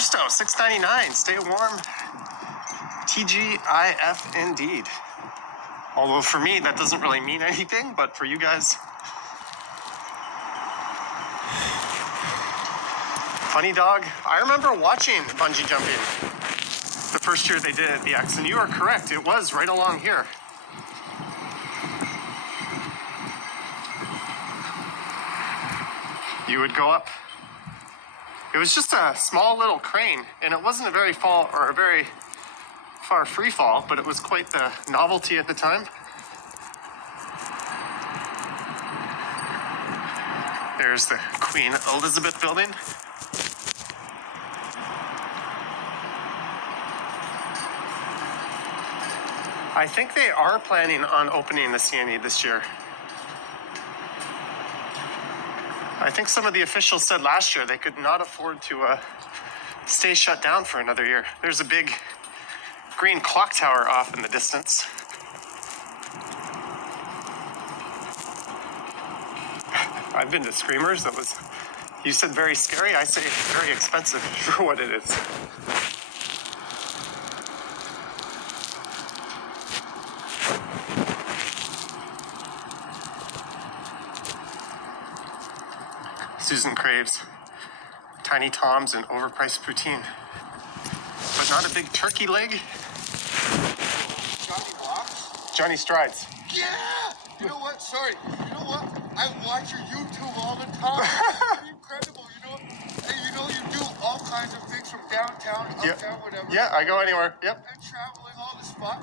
Barstow, $6.99. Stay warm. TGIF indeed. Although for me, that doesn't really mean anything, but for you guys. Funny Dog. I remember watching bungee jumping the first year they did it at the X, and you are correct. It was right along here. You would go up. It was just a small little crane, and it wasn't a very far free fall, but it was quite the novelty at the time. There's the Queen Elizabeth building. I think they are planning on opening the CNE this year. I think some of the officials said last year they could not afford to stay shut down for another year. There's a big green clock tower off in the distance. I've been to Screamers. That was, you said very scary. I say very expensive for what it is. Susan craves Tiny Toms and overpriced poutine, but not a big turkey leg. Johnny walks? Johnny strides. Yeah! You know what? Sorry. You know what? I watch your YouTube all the time. It's incredible, you know? And you know you do all kinds of things from downtown, uptown, whatever. Yeah, I go anywhere. Yep. And traveling all the spot.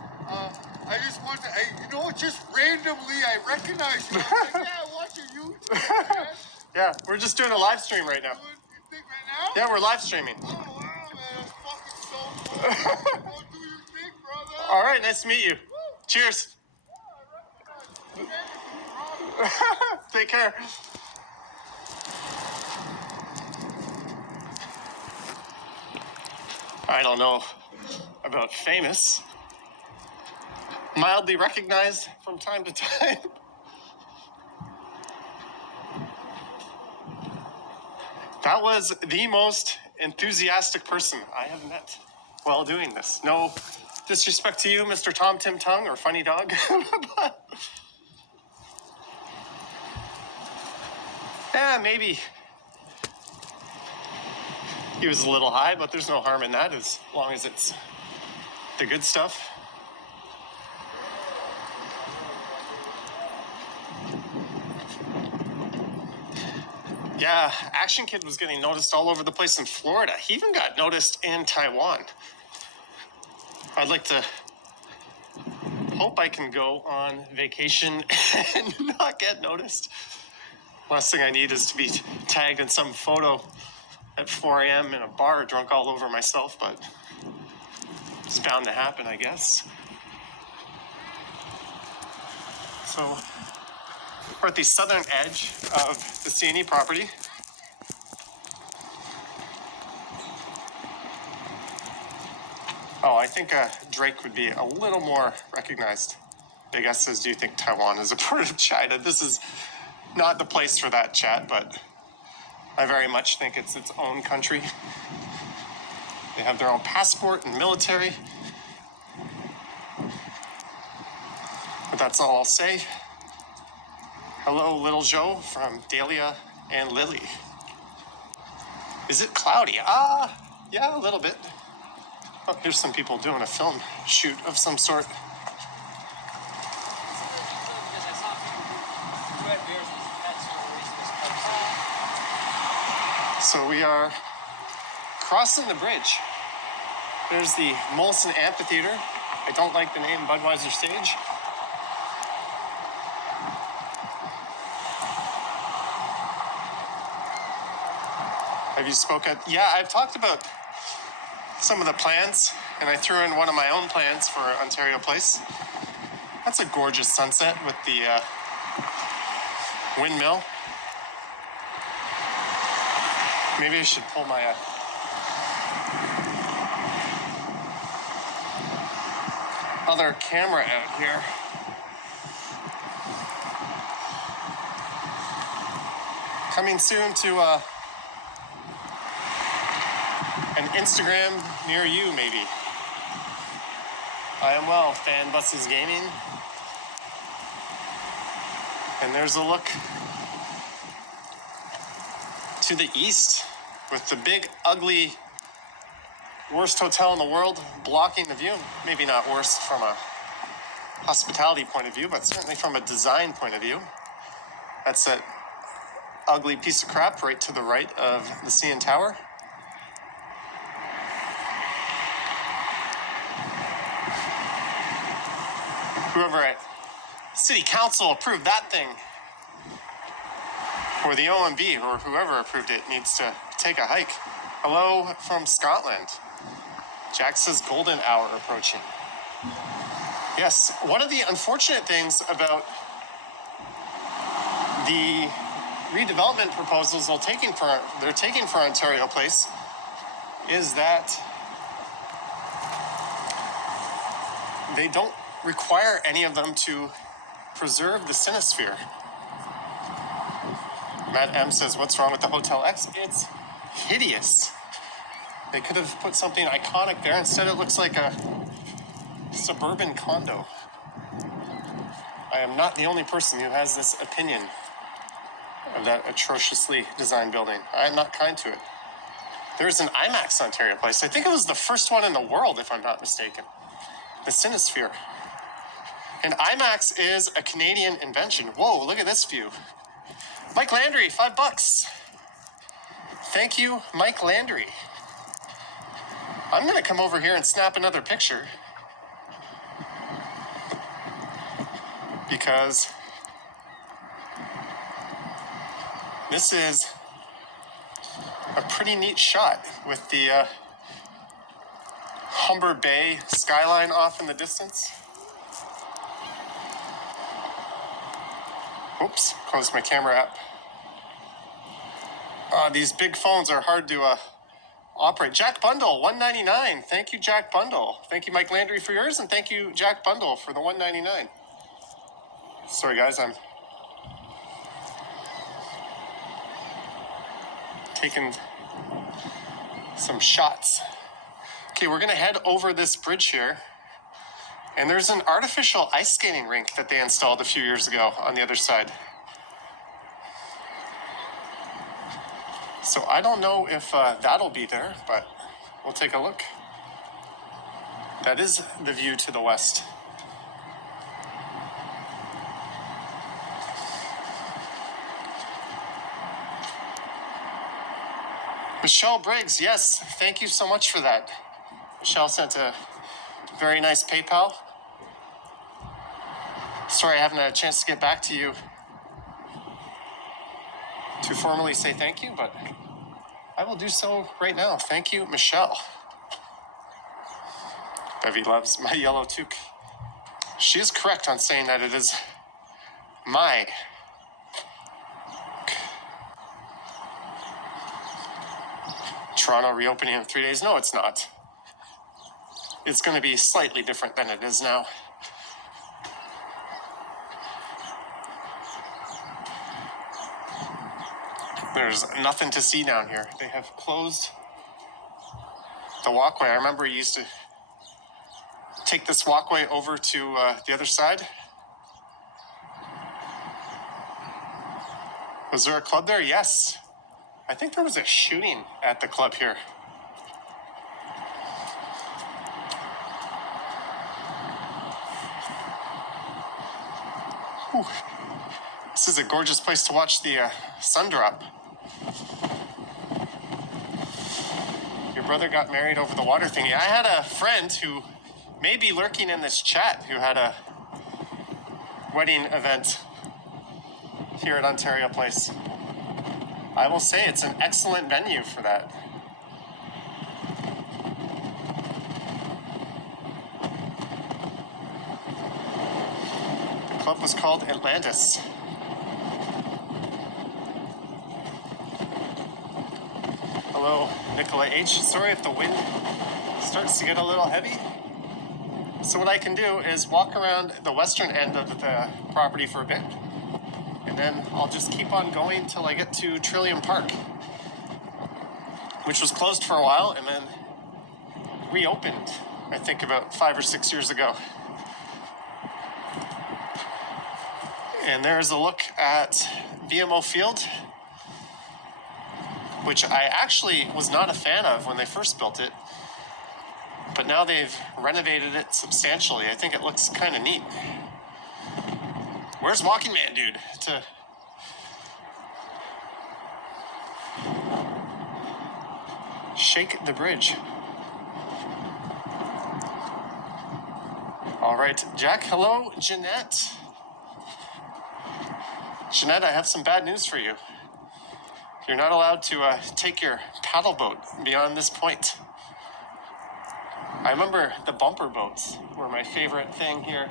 I just wanted to, you know, just randomly I recognize you. I'm like, yeah, I watch your YouTube, man. Yeah, we're just doing a live stream right now. You think right now? Yeah, we're live streaming. Oh, wow, man. That's fucking so cool. Go do your thing, brother. All right, nice to meet you. Woo. Cheers. Yeah, I recognize you. Take care. I don't know about famous. Mildly recognized from time to time. That was the most enthusiastic person I have met while doing this. No disrespect to you, Mr. Tom Tim Tongue or Funny Dog. But, yeah, maybe he was a little high, but there's no harm in that as long as it's the good stuff. Yeah, Action Kid was getting noticed all over the place in Florida. He even got noticed in Taiwan. I'd like to hope I can go on vacation and not get noticed. Last thing I need is to be tagged in some photo at 4 a.m. in a bar drunk all over myself, but it's bound to happen, I guess. So we're at the southern edge of the CNE property. Oh, I think Drake would be a little more recognized. Big S says, do you think Taiwan is a part of China? This is not the place for that chat, but I very much think it's its own country. They have their own passport and military. But that's all I'll say. Hello, Little Joe from Dahlia and Lily. Is it cloudy? Yeah, a little bit. Oh, here's some people doing a film shoot of some sort. So we are crossing the bridge. There's the Molson Amphitheater. I don't like the name Budweiser Stage. Have you spoken? Yeah, I've talked about some of the plans, and I threw in one of my own plans for Ontario Place. That's a gorgeous sunset with the windmill. Maybe I should pull my other camera out here. Coming soon to an Instagram near you, maybe. I am well, Fan Buses Gaming. And there's a look to the east with the big, ugly, worst hotel in the world blocking the view. Maybe not worst from a hospitality point of view, but certainly from a design point of view. That's that ugly piece of crap right to the right of the CN Tower. Whoever at City Council approved that thing, or the OMB, or whoever approved it, needs to take a hike. Hello from Scotland. Jack says golden hour approaching. Yes, one of the unfortunate things about the redevelopment proposals they're taking for Ontario Place is that they don't require any of them to preserve the Cinesphere. Matt M says, what's wrong with the Hotel X? It's hideous. They could have put something iconic there. Instead, it looks like a suburban condo. I am not the only person who has this opinion of that atrociously designed building. I am not kind to it. There's an IMAX Ontario Place. I think it was the first one in the world, if I'm not mistaken. The Cinesphere. And IMAX is a Canadian invention. Whoa, look at this view. Mike Landry, $5. Thank you, Mike Landry. I'm gonna come over here and snap another picture because this is a pretty neat shot with the Humber Bay skyline off in the distance. Oops, closed my camera app. These big phones are hard to operate. Jack Bundle, $1.99. Thank you, Jack Bundle. Thank you, Mike Landry, for yours, and thank you, Jack Bundle, for the $1.99. Sorry, guys, I'm taking some shots. Okay, we're gonna head over this bridge here, and there's an artificial ice skating rink that they installed a few years ago on the other side. So I don't know if that'll be there, but we'll take a look. That is the view to the west. Michelle Briggs, yes, thank you so much for that. Michelle sent a very nice PayPal. Sorry I haven't had a chance to get back to you to formally say thank you, but I will do so right now. Thank you, Michelle. Bevy loves my yellow toque. She is correct on saying that it is my Toronto reopening in 3 days. No, it's not. It's going to be slightly different than it is now. There's nothing to see down here. They have closed the walkway. I remember you used to take this walkway over to the other side. Was there a club there? Yes. I think there was a shooting at the club here. Whew. This is a gorgeous place to watch the sun drop. Your brother got married over the water thingy. I had a friend who may be lurking in this chat who had a wedding event here at Ontario Place. I will say it's an excellent venue for that. The club was called Atlantis. Hello, Nicola H. Sorry if the wind starts to get a little heavy. So what I can do is walk around the western end of the property for a bit, and then I'll just keep on going till I get to Trillium Park. which was closed for a while and then reopened, I think about 5 or 6 years ago. And there's a look at BMO Field, which I actually was not a fan of when they first built it, but now they've renovated it substantially. I think it looks kind of neat. Where's Walking Man, dude? To shake the bridge. All right, Jack. Hello, Jeanette. Jeanette, I have some bad news for you. You're not allowed to take your paddle boat beyond this point. I remember the bumper boats were my favorite thing here.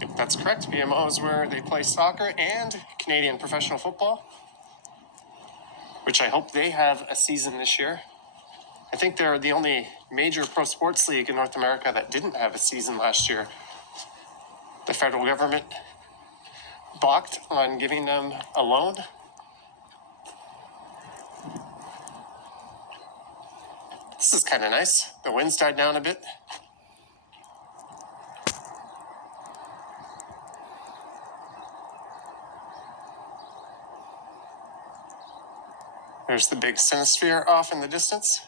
If that's correct, BMO is where they play soccer and Canadian professional football, which I hope they have a season this year. I think they're the only major pro sports league in North America that didn't have a season last year. The federal government balked on giving them a loan. This is kind of nice. The wind's died down a bit. There's the big Cinesphere off in the distance.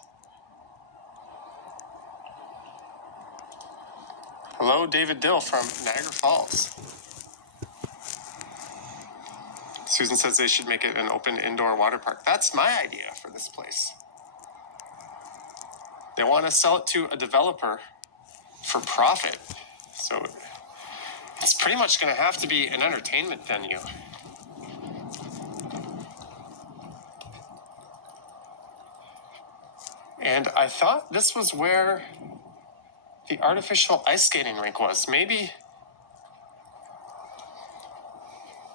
Hello, David Dill from Niagara Falls. Susan says they should make it an open indoor water park. That's my idea for this place. They want to sell it to a developer for profit. So it's pretty much going to have to be an entertainment venue. And I thought this was where the artificial ice skating rink was. Maybe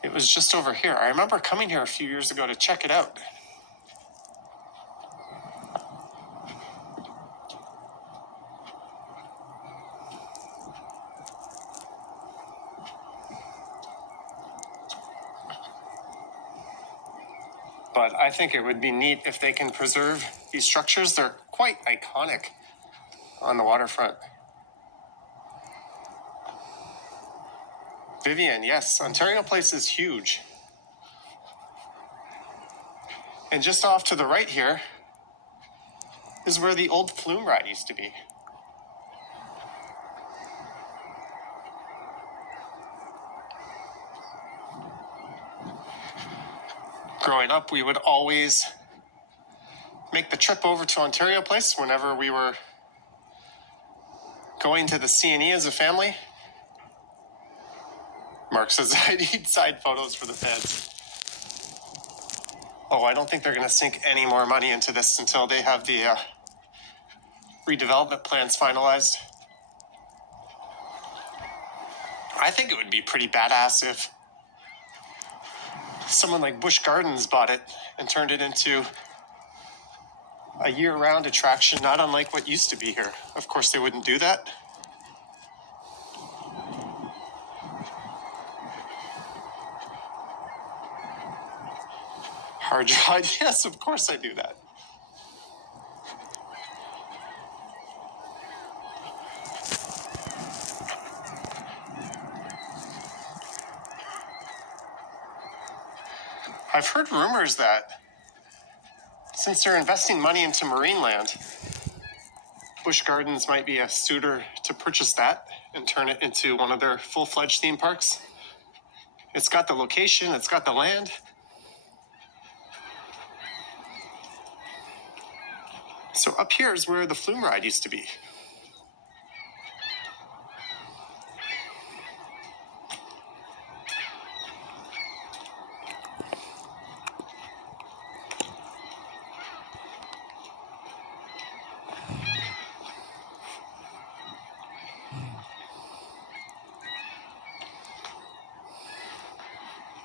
it was just over here. I remember coming here a few years ago to check it out. But I think it would be neat if they can preserve these structures. They're quite iconic on the waterfront. Vivian, yes, Ontario Place is huge. And just off to the right here is where the old flume ride used to be. Growing up, we would always make the trip over to Ontario Place whenever we were going to the CNE as a family. Mark says I need side photos for the feds. Oh, I don't think they're going to sink any more money into this until they have the redevelopment plans finalized. I think it would be pretty badass if someone like Busch Gardens bought it and turned it into a year-round attraction, not unlike what used to be here. Of course, they wouldn't do that. Hard drive, yes, of course I do that. I've heard rumors that since they're investing money into Marineland, Busch Gardens might be a suitor to purchase that and turn it into one of their full-fledged theme parks. It's got the location, it's got the land. So up here is where the flume ride used to be.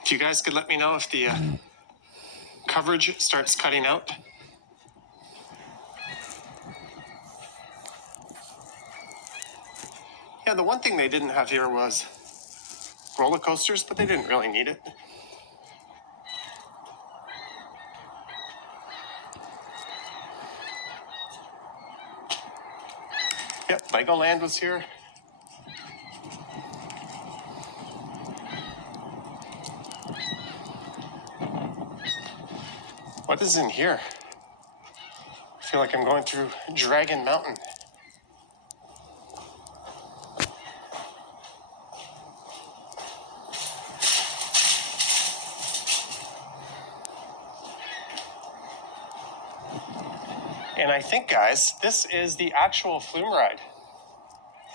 If you guys could let me know if the coverage starts cutting out. Yeah, the one thing they didn't have here was roller coasters, but they didn't really need it. Yep, Legoland was here. What is in here? I feel like I'm going through Dragon Mountain. And I think, guys, this is the actual flume ride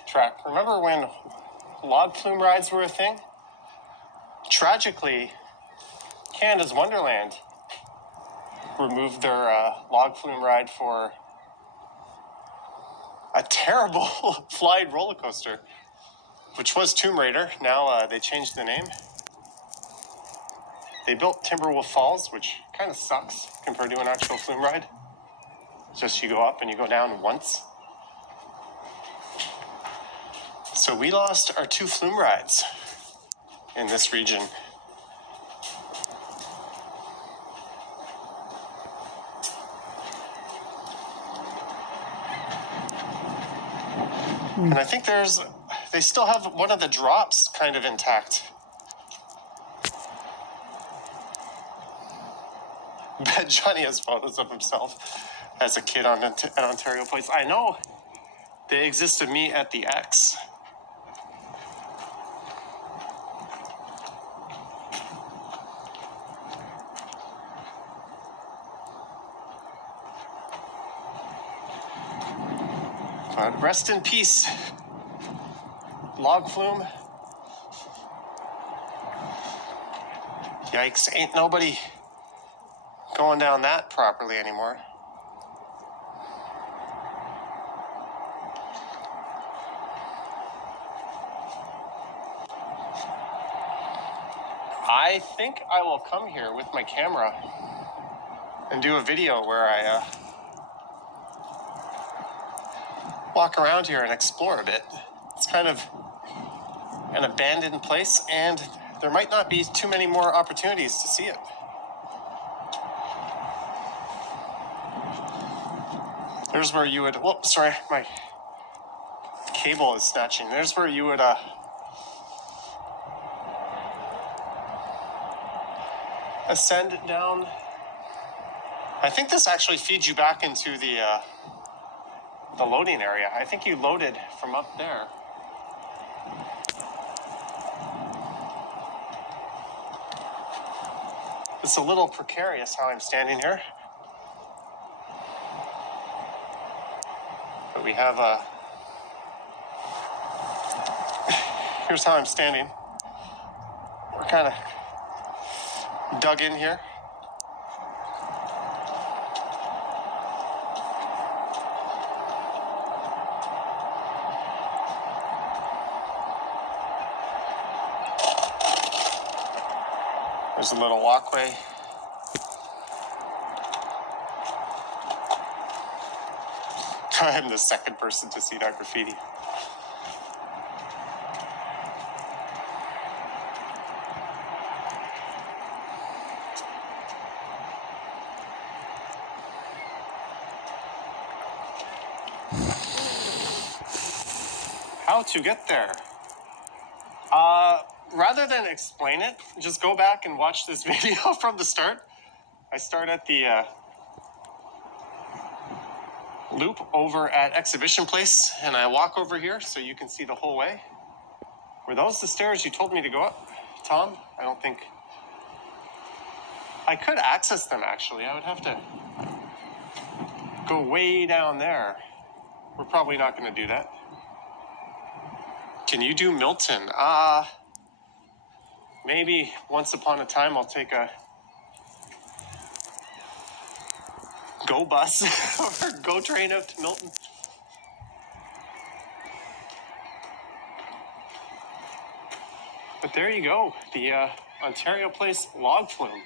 track. Remember when log flume rides were a thing? Tragically, Canada's Wonderland removed their log flume ride for a terrible flying roller coaster, which was Tomb Raider. Now they changed the name. They built Timberwolf Falls, which kind of sucks compared to an actual flume ride. Just you go up and you go down once. So we lost our 2 flume rides in this region. And I think they still have one of the drops kind of intact. Bet Johnny has photos of himself as a kid at Ontario Place. I know they exist of me at the X. But rest in peace, log flume. Yikes, ain't nobody going down that properly anymore. I think I will come here with my camera and do a video where I walk around here and explore a bit. It's kind of an abandoned place, and there might not be too many more opportunities to see it. There's where you would, whoop, sorry, my cable is snatching. There's where you would ascend down. I think this actually feeds you back into the loading area. I think you loaded from up there. It's a little precarious how I'm standing here. But we have here's how I'm standing. We're kind of dug in here. There's a little walkway. I'm the second person to see that graffiti. How to get there? Rather than explain it, just go back and watch this video from the start. I start at the loop over at Exhibition Place, and I walk over here so you can see the whole way. Were those the stairs you told me to go up, Tom? I don't think... I could access them, actually. I would have to go way down there. We're probably not going to do that. Can you do Milton? Maybe once upon a time I'll take a go bus or go train out to Milton. But there you go, the Ontario Place log flume.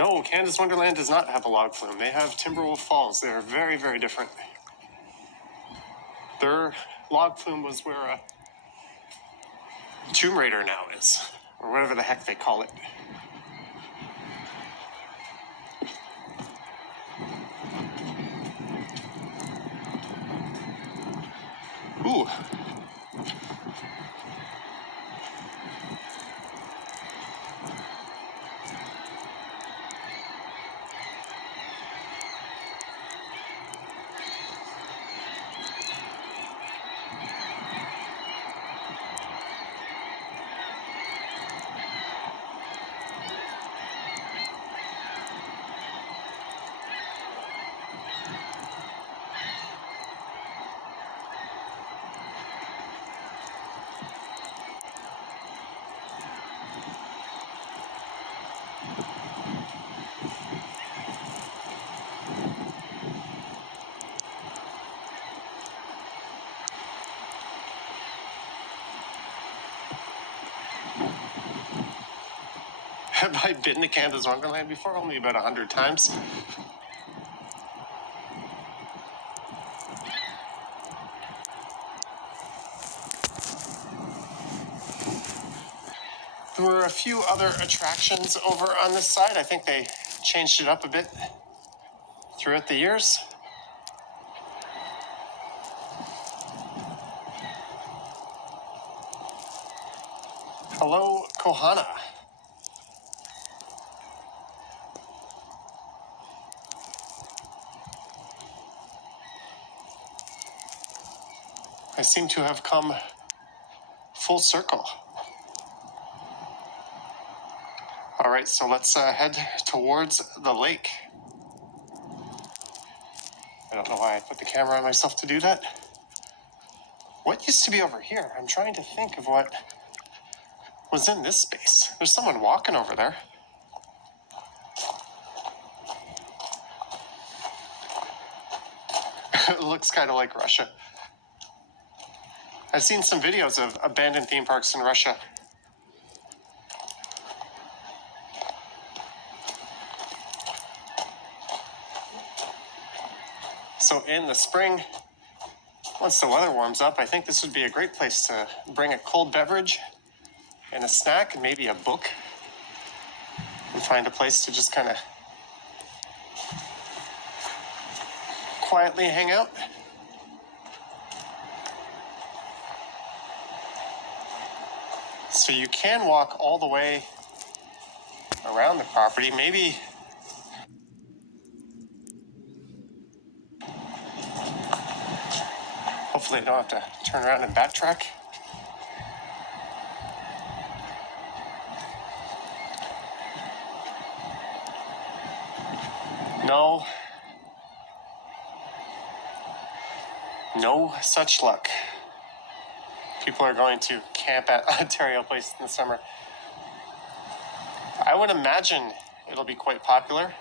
No, Canada's Wonderland does not have a log flume. They have Timberwolf Falls. They are very, very different. Their log flume was where a Tomb Raider now is, or whatever the heck they call it. Ooh. Have I been to Canada's Wonderland before? Only about 100 times. There were a few other attractions over on this side. I think they changed it up a bit throughout the years. Hello, Kohana. I seem to have come full circle. All right, so let's head towards the lake. I don't know why I put the camera on myself to do that. What used to be over here? I'm trying to think of what was in this space. There's someone walking over there. It looks kind of like Russia. I've seen some videos of abandoned theme parks in Russia. So in the spring, once the weather warms up, I think this would be a great place to bring a cold beverage and a snack and maybe a book and find a place to just kind of quietly hang out. So you can walk all the way around the property, maybe hopefully I don't have to turn around and backtrack. No such luck. People are going to camp at Ontario Place in the summer. I would imagine it'll be quite popular.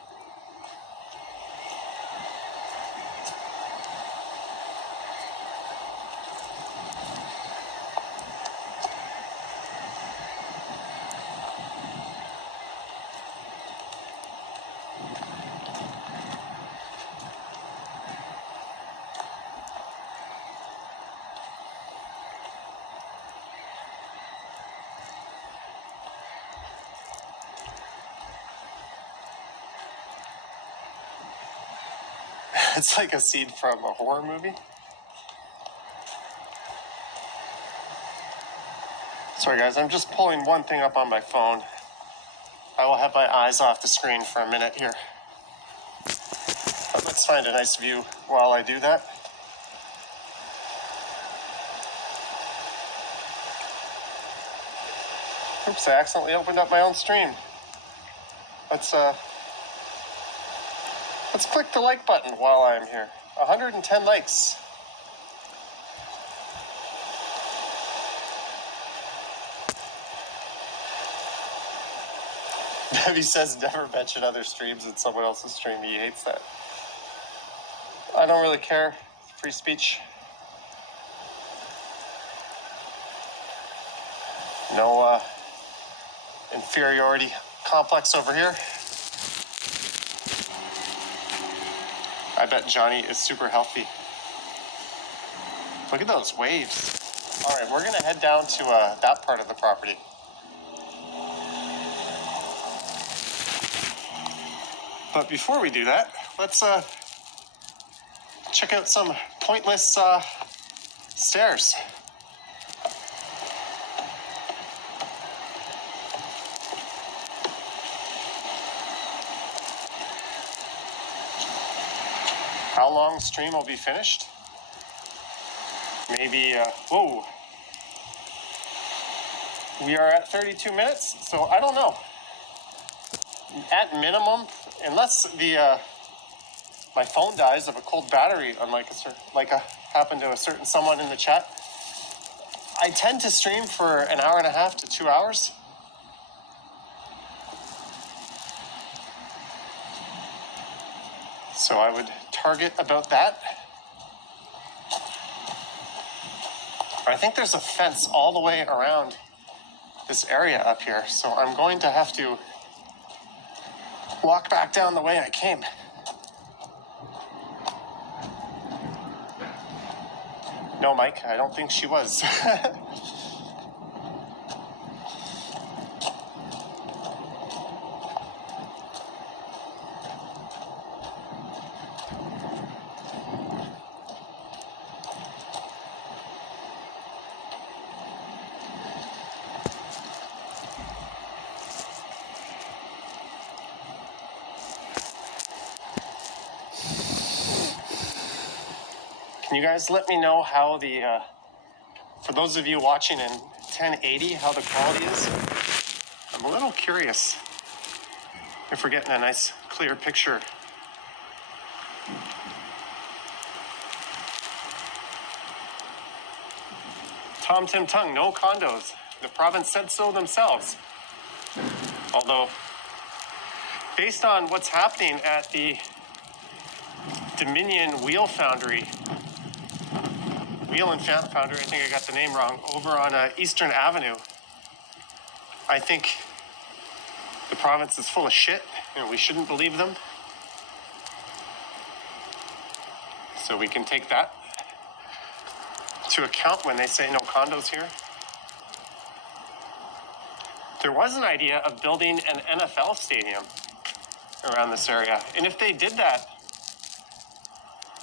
It's like a scene from a horror movie. Sorry guys, I'm just pulling one thing up on my phone. I will have my eyes off the screen for a minute here. But let's find a nice view while I do that. Oops, I accidentally opened up my own stream. Let's click the like button while I'm here. 110 likes. Debbie says never mention other streams in someone else's stream. He hates that. I don't really care. Free speech. No inferiority complex over here. I bet Johnny is super healthy. Look at those waves. All right, we're gonna head down to that part of the property. But before we do that, let's check out some pointless stairs. How long stream will be finished? Maybe, whoa. We are at 32 minutes, so I don't know. At minimum, unless the my phone dies of a cold battery, unlike happened to a certain someone in the chat, I tend to stream for an hour and a half to 2 hours. So I would target about that. I think there's a fence all the way around this area up here, so I'm going to have to walk back down the way I came. No, Mike, I don't think she was. Can you guys let me know how the, for those of you watching in 1080, how the quality is? I'm a little curious if we're getting a nice clear picture. Tom Tim Tung, no condos. The province said so themselves. Although, based on what's happening at the Dominion Wheel Foundry, Wheel and Foundry, I think I got the name wrong, over on Eastern Avenue, I think the province is full of shit and we shouldn't believe them. So we can take that to account when they say no condos here. There was an idea of building an NFL stadium around this area. And if they did that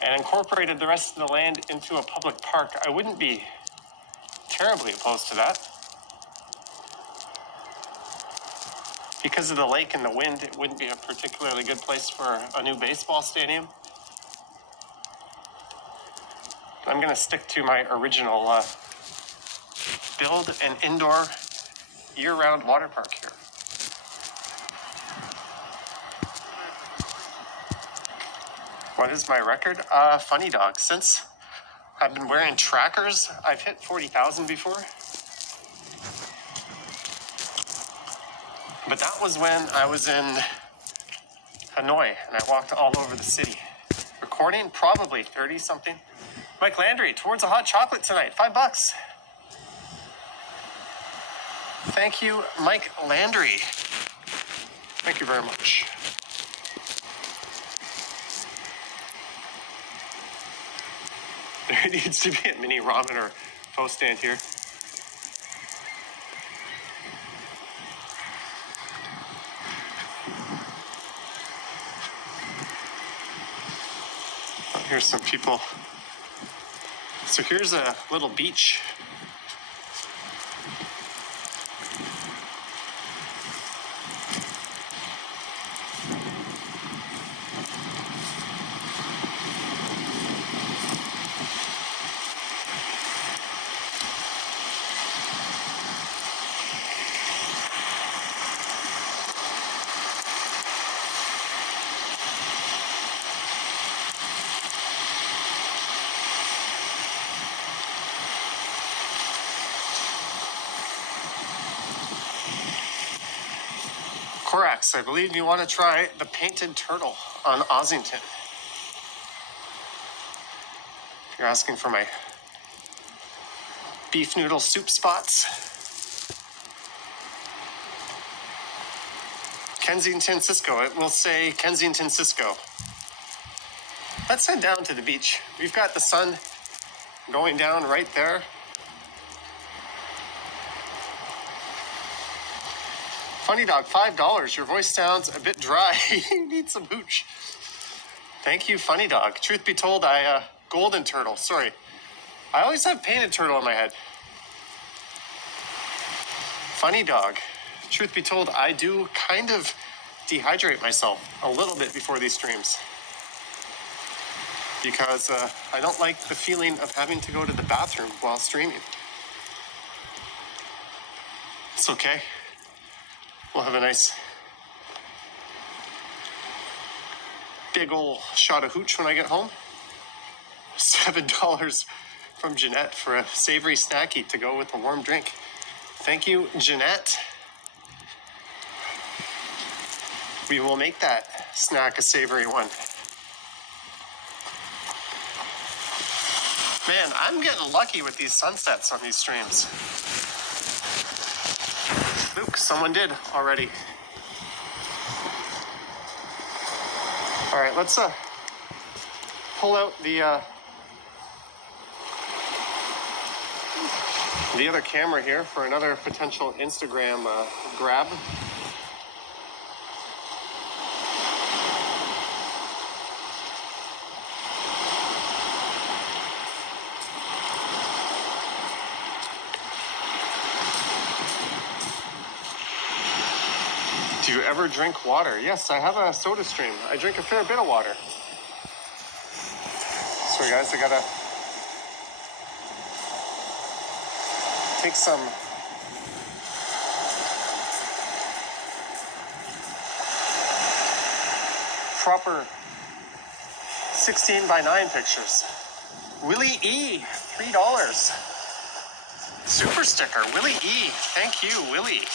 and incorporated the rest of the land into a public park, I wouldn't be terribly opposed to that. Because of the lake and the wind, it wouldn't be a particularly good place for a new baseball stadium. I'm going to stick to my original build an indoor year-round water park here. What is my record? Funny dog. Since I've been wearing trackers, I've hit 40,000 before. But that was when I was in Hanoi and I walked all over the city. Recording probably 30 something. Mike Landry, towards a hot chocolate tonight, $5. Thank you, Mike Landry. Thank you very much. There needs to be a mini ramen or pho stand here. Oh, here's some people. So here's a little beach. Corax, I believe you want to try the painted turtle on Ossington. You're asking for my beef noodle soup spots. Kensington Cisco. It will say Kensington Cisco. Let's head down to the beach. We've got the sun going down right there. Funny Dog, $5. Your voice sounds a bit dry. You need some hooch. Thank you, Funny Dog. Truth be told, golden turtle. Sorry. I always have painted turtle in my head. Funny Dog. Truth be told, I do kind of dehydrate myself a little bit before these streams. Because I don't like the feeling of having to go to the bathroom while streaming. It's okay. We'll have a nice big ol' shot of hooch when I get home. $7 from Jeanette for a savory snacky to go with a warm drink. Thank you, Jeanette. We will make that snack a savory one. Man, I'm getting lucky with these sunsets on these streams. Luke, someone did already. All right, let's pull out the other camera here for another potential Instagram grab. Do you ever drink water? Yes, I have a soda stream. I drink a fair bit of water. Sorry guys, I gotta take some proper 16:9 pictures. Willie E, $3. Super sticker, Willie E. Thank you, Willie.